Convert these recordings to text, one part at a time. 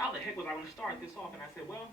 how the heck was I going to start this off? And I said, well,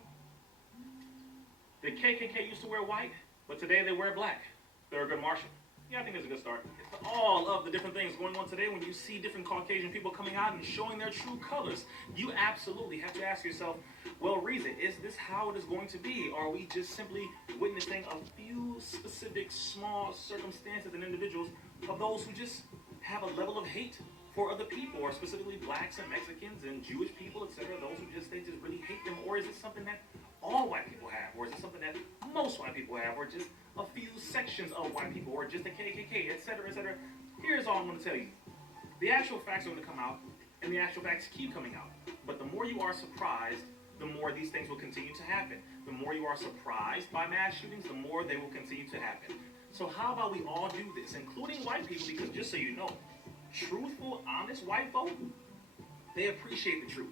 the KKK used to wear white, but today they wear black. Thurgood Marshall. Yeah, I think it's a good start. It's all of the different things going on today when you see different Caucasian people coming out and showing their true colors. You absolutely have to ask yourself, well, Reza, is this how it is going to be? Or are we just simply witnessing a few specific small circumstances and individuals of those who just have a level of hate for other people, or specifically blacks and Mexicans and Jewish people, etc., those who they just really hate them? Or is it something that all white people have? Or is it something that most white people have? Or just a few sections of white people? Or just the KKK, etc., etc.? Here's all I'm going to tell you. The actual facts are going to come out, and the actual facts keep coming out. But the more you are surprised, the more these things will continue to happen. The more you are surprised by mass shootings, the more they will continue to happen. So how about we all do this, including white people, because just so you know, truthful, honest white folk, they appreciate the truth.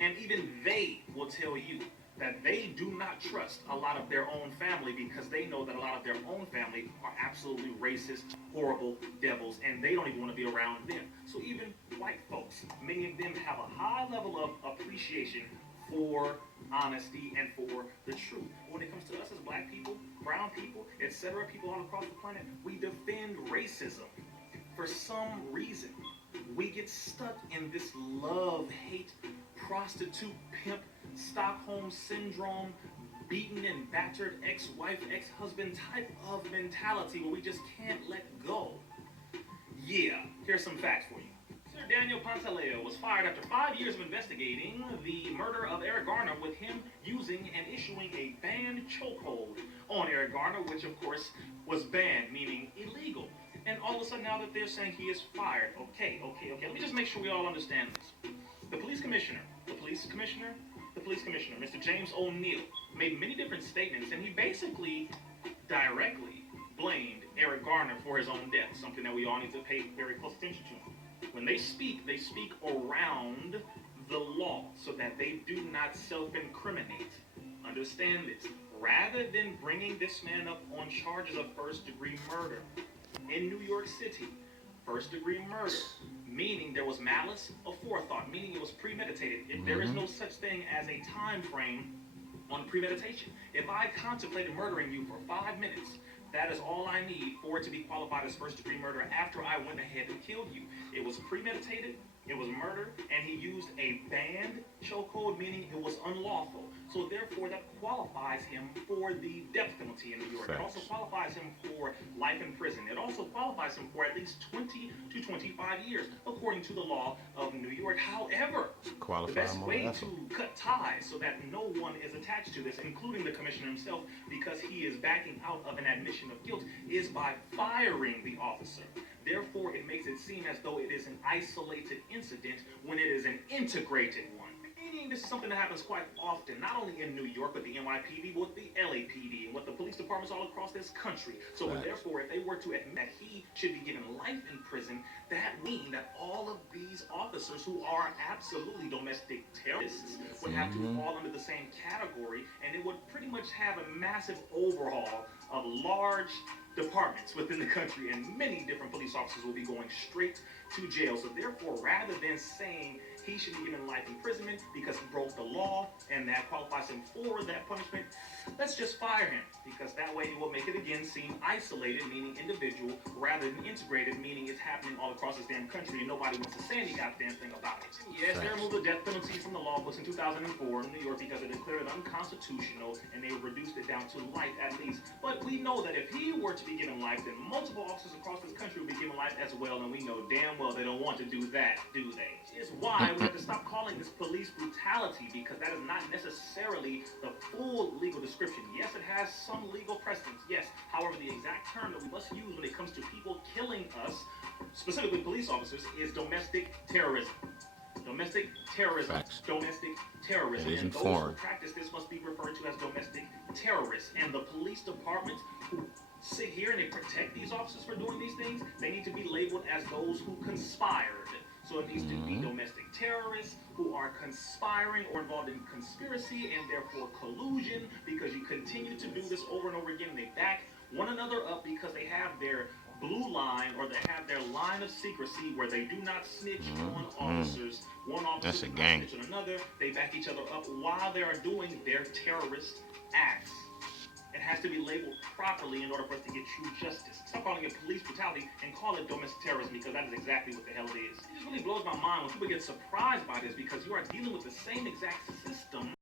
And even they will tell you that they do not trust a lot of their own family, because they know that a lot of their own family are absolutely racist, horrible devils, and they don't even want to be around them. So even white folks, many of them have a high level of appreciation for honesty and for the truth. When it comes to us as black people, brown people, etc., people all across the planet, we defend racism. For some reason, we get stuck in this love, hate, prostitute, pimp, Stockholm syndrome, beaten and battered ex-wife, ex-husband type of mentality where we just can't let go. Yeah, here's some facts for you. Sir Daniel Pantaleo was fired after 5 years of investigating the murder of Eric Garner, with him using and issuing a banned chokehold on Eric Garner, which of course was banned, meaning illegal. And all of a sudden now that they're saying he is fired. Okay. Let me just make sure we all understand this. The police commissioner, Mr. James O'Neill, made many different statements, and he basically directly blamed Eric Garner for his own death, something that we all need to pay very close attention to. When they speak around the law so that they do not self-incriminate. Understand this. Rather than bringing this man up on charges of first-degree murder in New York City, first-degree murder, meaning there was malice aforethought, meaning it was premeditated. If there is no such thing as a time frame on premeditation. If I contemplated murdering you for 5 minutes, that is all I need for it to be qualified as first-degree murder after I went ahead and killed you. It was premeditated, it was murder, and he used a banned chokehold, meaning it was unlawful. So therefore, that qualifies him for the death penalty in New York. It also qualifies him for life in prison. It also qualifies him for at least 20 to 25 years, according to the law of New York. However, the best way to cut ties so that no one is attached to this, including the commissioner himself, because he is backing out of an admission of guilt, is by firing the officer. Therefore, it makes it seem as though it is an isolated incident when it is an integrated one. Meaning this is something that happens quite often, not only in New York, but the NYPD, but the LAPD, and with the police departments all across this country. So therefore, if they were to admit that he should be given life in prison, that means that all of these officers who are absolutely domestic terrorists would have to fall under the same category, and it would pretty much have a massive overhaul of large departments within the country, and many different police officers will be going straight to jail. So therefore, rather than saying he should be given life imprisonment because he broke the law and that qualifies him for that punishment, let's just fire him, because that way it will make it again seem isolated, meaning individual, rather than integrated, meaning it's happening all across this damn country and nobody wants to say any goddamn thing about it. Yes, they removed the death penalty from the law books in 2004 in New York because they declared it unconstitutional, and they reduced it down to life at least. But we know that if he were to be given life, then multiple officers across this country would be given life as well, and we know damn well they don't want to do that, do they? It's why we have to stop calling this police brutality, because that is not necessarily the full legal description. Yes, it has some legal precedence, yes. However, the exact term that we must use when it comes to people killing us, specifically police officers, is domestic terrorism. Domestic terrorism. Facts. Domestic terrorism. And those who practice this must be referred to as domestic terrorists. And the police departments who sit here and they protect these officers for doing these things, they need to be labeled as those who conspired. So it needs to be domestic terrorists who are conspiring or involved in conspiracy and therefore collusion, because you continue to do this over and over again. They back one another up because they have their blue line, or they have their line of secrecy where they do not snitch on officers. One officer That's a does not gang. snitch on another. They back each other up while they are doing their terrorist acts. It has to be labeled properly in order for us to get true justice. Stop calling it police brutality and call it domestic terrorism, because that is exactly what the hell it is. It just really blows my mind when people get surprised by this, because you are dealing with the same exact system